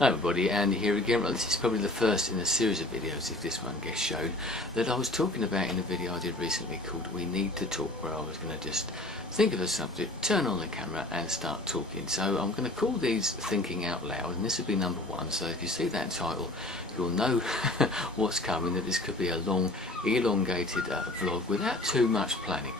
Hi everybody, Andy here again. Well, this is probably the first in a series of videos, if this one gets shown, that I was talking about in a video I did recently called We Need to Talk, where I was going to just think of a subject, turn on the camera and start talking. So I'm going to call these Thinking Out Loud, and this will be number one. So if you see that title, you'll know what's coming, that this could be a long, elongated vlog without too much planning.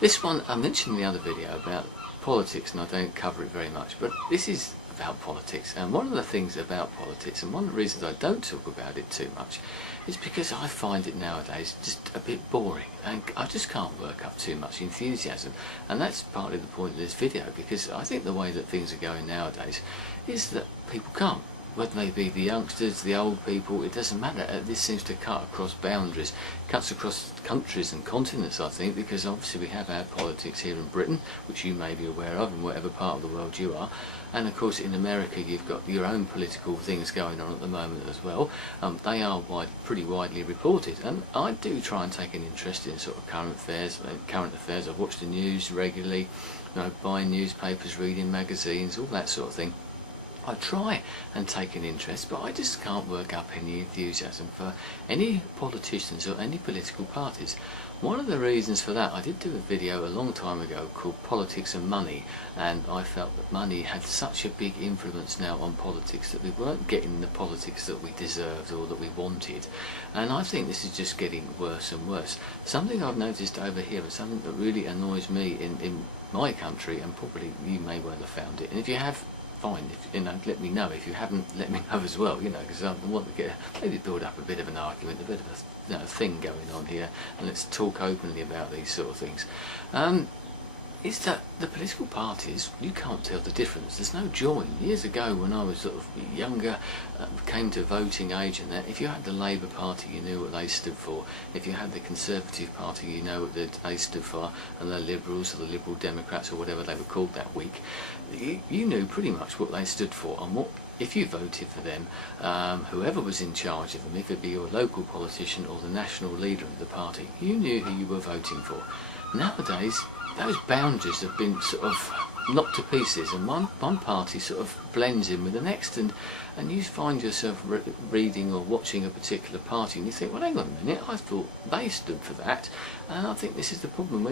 This one, I mentioned in the other video about politics, and I don't cover it very much, but this is about politics. And one of the things about politics, and one of the reasons I don't talk about it too much, is because I find it nowadays just a bit boring, and I just can't work up too much enthusiasm. And that's partly the point of this video, because I think the way that things are going nowadays is that people can't. Whether they be the youngsters, the old people, it doesn't matter. This seems to cut across boundaries, cuts across countries and continents, I think, because obviously we have our politics here in Britain, which you may be aware of in whatever part of the world you are. And of course in America you've got your own political things going on at the moment as well. They are pretty widely reported, and I do try and take an interest in sort of current affairs. I watch the news regularly, you know, buying newspapers, reading magazines, all that sort of thing. I try and take an interest, but I just can't work up any enthusiasm for any politicians or any political parties. One of the reasons for that, I did do a video a long time ago called Politics and Money, and I felt that money had such a big influence now on politics that we weren't getting the politics that we deserved or that we wanted. And I think this is just getting worse and worse. Something I've noticed over here, and something that really annoys me in my country, and probably you may well have found it, and if you have, fine, let me know. If you haven't, let me know as well, you know, because I want to get, maybe build up a bit of an argument, a bit of a thing going on here, and let's talk openly about these sort of things. Is that the political parties, you can't tell the difference. There's no joy. Years ago, when I was sort of younger, came to voting age and that, if you had the Labour Party, you knew what they stood for. If you had the Conservative Party, you know what they stood for, and the Liberals or the Liberal Democrats or whatever they were called that week, you knew pretty much what they stood for, and what, if you voted for them, whoever was in charge of them, if it be your local politician or the national leader of the party, you knew who you were voting for. Nowadays, those boundaries have been sort of knocked to pieces, and one party sort of blends in with the next, and you find yourself reading or watching a particular party and you think, well, hang on a minute, I thought they stood for that. And I think this is the problem.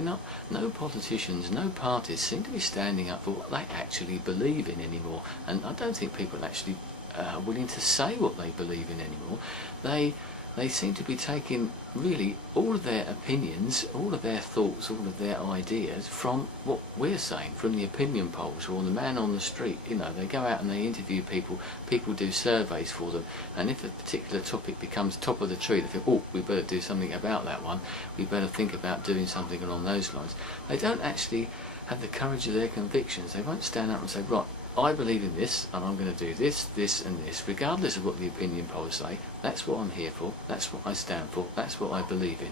No politicians, no parties seem to be standing up for what they actually believe in anymore, and I don't think people actually are willing to say what they believe in anymore. They seem to be taking really all of their opinions, all of their thoughts, all of their ideas from what we're saying, from the opinion polls or the man on the street. You know, they go out and they interview people, people do surveys for them, and if a particular topic becomes top of the tree, they think, oh, we better do something about that one, we better think about doing something along those lines. They don't actually have the courage of their convictions. They won't stand up and say, right, I believe in this, and I'm going to do this, this and this, regardless of what the opinion polls say. That's what I'm here for, that's what I stand for, that's what I believe in.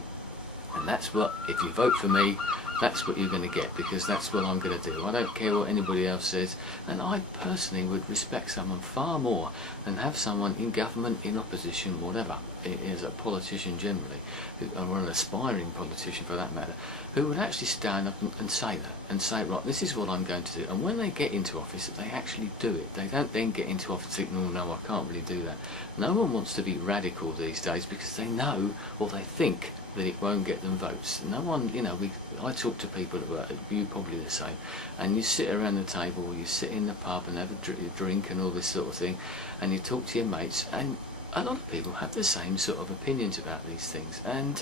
And that's what, if you vote for me, that's what you're going to get, because that's what I'm going to do. I don't care what anybody else says, and I personally would respect someone far more than have someone in government, in opposition, whatever, as a politician generally, or an aspiring politician for that matter, who would actually stand up and say that, and say, right, this is what I'm going to do. And when they get into office, they actually do it. They don't then get into office and think, no, I can't really do that. No one wants to be radical these days, because they know, or they think, that it won't get them votes. No one, you know, I talk to people about it, you probably the same, and you sit around the table, or you sit in the pub and have a drink and all this sort of thing, and you talk to your mates, and a lot of people have the same sort of opinions about these things, and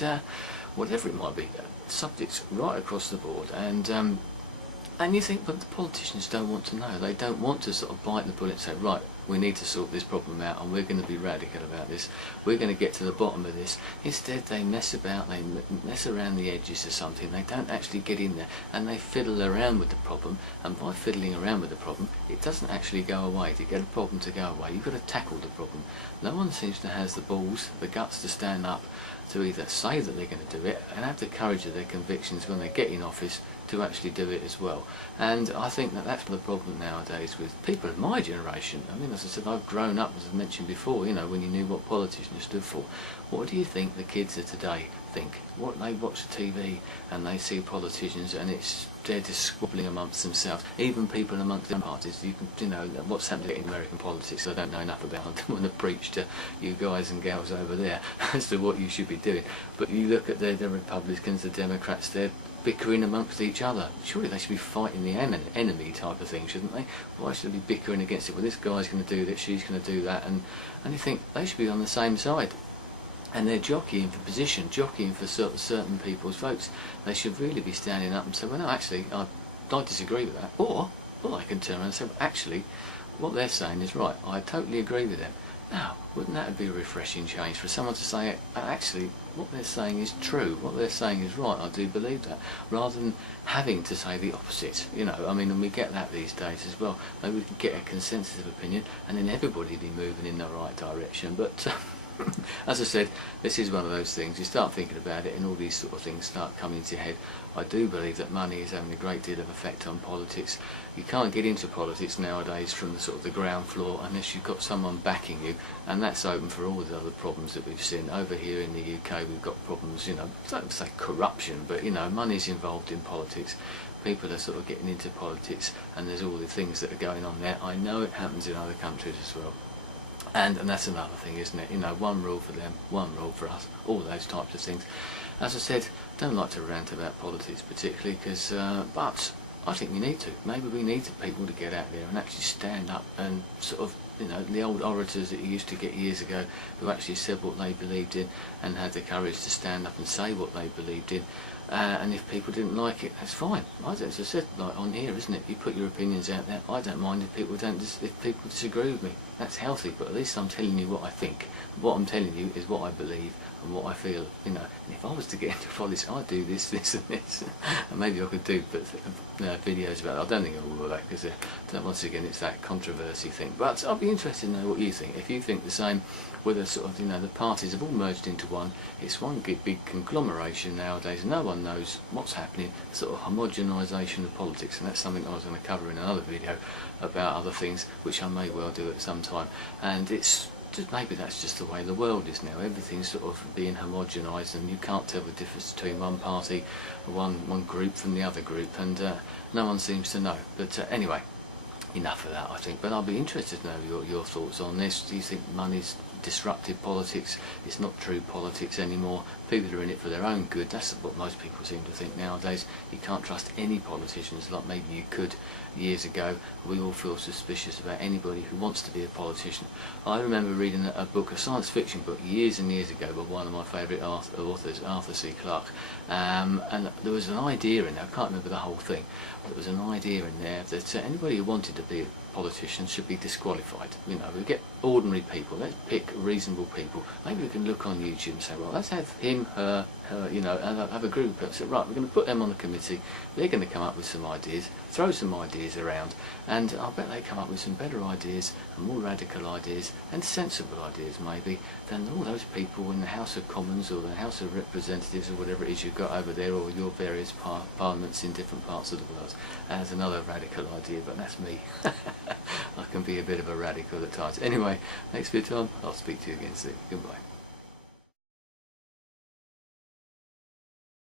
whatever it might be, subjects right across the board, and you think, but the politicians don't want to know. They don't want to sort of bite the bullet and say, right, we need to sort this problem out, and we're going to be radical about this. We're going to get to the bottom of this. Instead, they mess about, they mess around the edges of something. They don't actually get in there, and they fiddle around with the problem. And by fiddling around with the problem, it doesn't actually go away. To get a problem to go away, you've got to tackle the problem. No one seems to have the balls, the guts to stand up to either say that they're going to do it and have the courage of their convictions when they get in office to actually do it as well. And I think that that's the problem nowadays with people of my generation. I mean, as I said, I've grown up, as I mentioned before, you know, when you knew what politicians stood for. What do you think the kids of today think? What they watch the TV and they see politicians and they're just squabbling amongst themselves. Even people amongst their parties, you know, what's happening in American politics, I don't know enough about. I don't want to preach to you guys and gals over there as to what you should be doing. But you look at the Republicans, the Democrats, they're bickering amongst each other. Surely they should be fighting the enemy type of thing, shouldn't they? Why should they be bickering against it? Well, this guy's going to do this, she's going to do that, and you think they should be on the same side. And they're jockeying for position, jockeying for certain people's votes. They should really be standing up and say, well, no, actually, I disagree with that. Or they can turn around and say, well, actually, what they're saying is right. I totally agree with them. Now, wouldn't that be a refreshing change for someone to say, actually, what they're saying is true, what they're saying is right, I do believe that, rather than having to say the opposite, you know, I mean, and we get that these days as well. Maybe we can get a consensus of opinion and then everybody be moving in the right direction, but as I said, this is one of those things, you start thinking about it and all these sort of things start coming to your head. I do believe that money is having a great deal of effect on politics. You can't get into politics nowadays from the sort of the ground floor unless you've got someone backing you, and that's open for all the other problems that we've seen. Over here in the UK we've got problems, you know, I don't say corruption, but you know, money's involved in politics. People are sort of getting into politics and there's all the things that are going on there. I know it happens in other countries as well. And that's another thing, isn't it? You know, one rule for them, one rule for us, all those types of things. As I said, don't like to rant about politics particularly, because, but I think we need to. Maybe we need people to get out there and actually stand up and sort of, you know, the old orators that you used to get years ago who actually said what they believed in and had the courage to stand up and say what they believed in. And if people didn't like it, that's fine. As I said, like on here, isn't it? You put your opinions out there. I don't mind if people disagree with me. That's healthy. But at least I'm telling you what I think. What I'm telling you is what I believe and what I feel. You know. And if I was to get into politics, I'd do this, this, and this. And maybe I could do videos about it. I don't think I will, that, because once again, it's that controversy thing. But I'd be interested to know what you think. If you think the same, whether sort of, you know, the parties have all merged into one. It's one big conglomeration nowadays. No one knows what's happening. Sort of homogenisation of politics, and that's something I was going to cover in another video about other things, which I may well do at some time. And it's just, maybe that's just the way the world is now. Everything's sort of being homogenised, and you can't tell the difference between one party, one group from the other group, and no one seems to know. But anyway, enough of that, I think. But I'll be interested to know your thoughts on this. Do you think money's disrupted politics? It's not true politics anymore. People are in it for their own good. That's what most people seem to think nowadays. You can't trust any politicians like maybe you could years ago. We all feel suspicious about anybody who wants to be a politician. I remember reading a book, a science fiction book, years and years ago by one of my favourite authors, Arthur C. Clarke, and there was an idea in there, I can't remember the whole thing, but there was an idea in there that anybody who wanted to be a politician should be disqualified. You know, we get ordinary people, let's pick reasonable people. Maybe we can look on YouTube and say, well, let's have him, her, you know, and have a group of people. So, right, we're going to put them on the committee, they're going to come up with some ideas, throw some ideas around, and I'll bet they come up with some better ideas and more radical ideas and sensible ideas maybe than all those people in the House of Commons or the House of Representatives or whatever it is you've got over there, or your various parliaments in different parts of the world. That's another radical idea, but that's me. I can be a bit of a radical at times. Anyway, thanks for your time. I'll speak to you again soon. Goodbye.